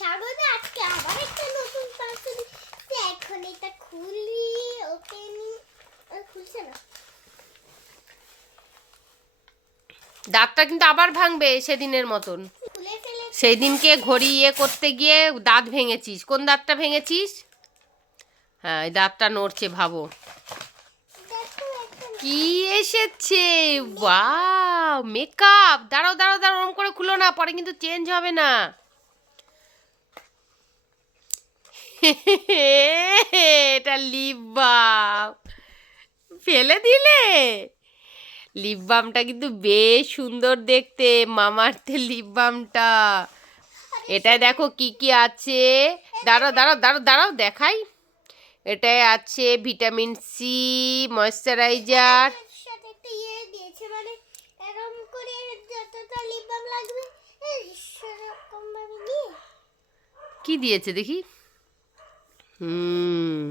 সাগরে আজকে আবার একটা নতুন পার্সেল এখন এটা খুলি ওপেনিং খুলছে না। দাঁতটা কিন্তু আবার ভাঙবে সেদিনের মতন। সেই দিনকে ঘড়ি ইয়ে করতে গিয়ে দাঁত ভেঙেছিস। কোন দাঁতটা ভেঙেছিস? হ্যাঁ এই দাঁতটা নড়ছে ভাবো। কি এসেছে? ওয়াও মেকআপ দাঁড়াও দাঁড়াও দাঁড়াও ওরম করে খুলো না পরে কিন্তু চেঞ্জ হবে না। এটা লিপ বাম ফেলে দিলে? লিপ বামটা কিন্তু বেশ সুন্দর দেখতে মামার্থে লিপ বামটা এটা দেখো কি কি আছে। দাঁড়াও দাঁড়াও দাঁড়াও দাঁড়াও, দেখাই। এটায় আছে ভিটামিন সি ময়শ্চারাইজার কি দিয়েছে দেখি? হুম।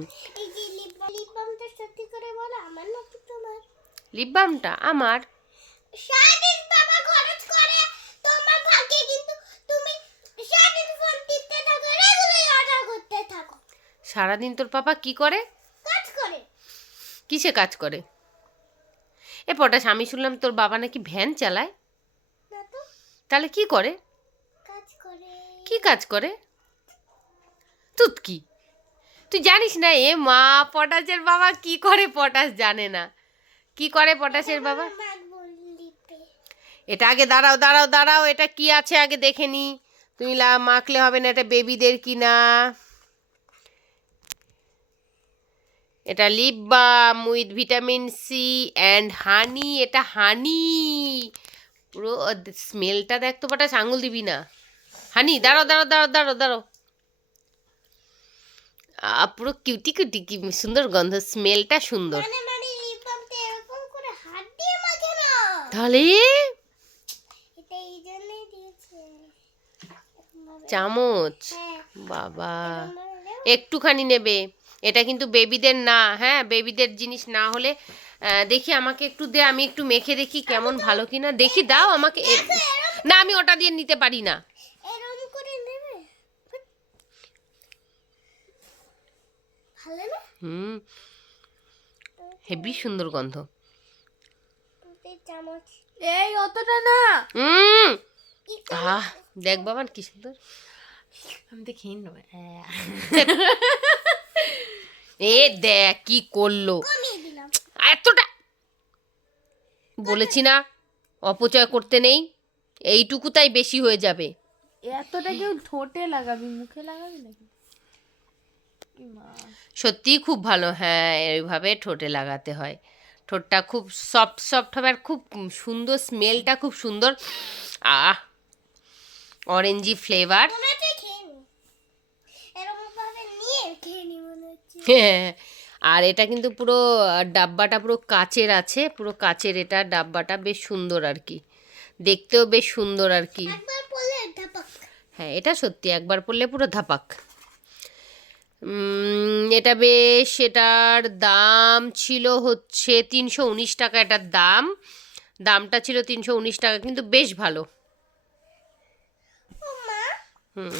লিপ বামটা আমার সারাদিন বাবা খরচ করে তোমার ভাগ্যে কিন্তু তুমি সারাদিন ফোন টিপতে থাকো রেগুলার অর্ডার করতে থাকো। সারাদিন তোর পাপা কি করে? কাজ করে। কিসে কাজ করে? এ পটাশ আমি শুনলাম তোর বাবা নাকি ভ্যান চালায়। না তো। তাহলে কি করে? কাজ করে। কি কাজ করে? তুত কি? তুই জানিস না, এ মা পটাশের বাবা কি করে পটাশ জানে না? কি করে পটাশের বাবা? এটা আগে দাঁড়াও দাঁড়াও দাঁড়াও, এটা কি আছে আগে দেখে নি। তুমি মাখলে হবে না, এটা বেবিদের কিনা। এটা lip balm with vitamin C and honey, এটা হানি। পুরো স্মেলটা দেখ তো পাটা আঙুল দিবি না। হানি, দাঁড়াও দাঁড়াও দাঁড়াও দাঁড়াও দাঁড়াও। পুরো কিউটি কিউটি কি সুন্দর গন্ধ স্মেলটা সুন্দর। মানে মানে তাহলে। চামচ। হ্যাঁ। বাবা। একটুখানি নেবে। এটা কিন্তু বেবিদের না হ্যাঁ বেবিদের জিনিস না হলে দেখি আমাকে একটু দে আমি একটু মেখে দেখি কেমন ভালো কিনা। দেখি দাও আমাকে না আমি ওটা দিয়ে নিতে পারি না এরকম করে নেবে ভালো না হুম। হেভি সুন্দর গন্ধ। এই অতটা না। হুম। আহ দেখ বাবান কি সুন্দর। আমি তো খেয়ে নেব। এ। দেখ কি করল। এতটা। বলেছি না অপচয় করতে নেই। এইটুকু তাই বেশি হয়ে যাবে। এতটা কেউ ঠোঁটে লাগাবি মুখে লাগাবি নাকি? সত্যিই খুব ভালো হ্যাঁ এইভাবে ঠোঁটে লাগাতে হয়। ঠোঁটটা খুব সফট সফট হবে আর খুব সুন্দর স্মেলটা খুব সুন্দর। আহ অরেঞ্জি ফ্লেভার হচ্ছে আর এটা কিন্তু পুরো ডাব্বাটা পুরো কাচের আছে পুরো কাচের এটা ডাব্বাটা বেশ সুন্দর আর কি। দেখতেও বেশ সুন্দর আর কি। হ্যাঁ এটা সত্যি একবার পড়লে পুরো ধাপাক এটা বেশ এটার দাম ছিল হচ্ছে তিনশো উনিশ টাকা এটার দাম। দামটা ছিল তিনশো উনিশ টাকা কিন্তু বেশ ভালো। হুম।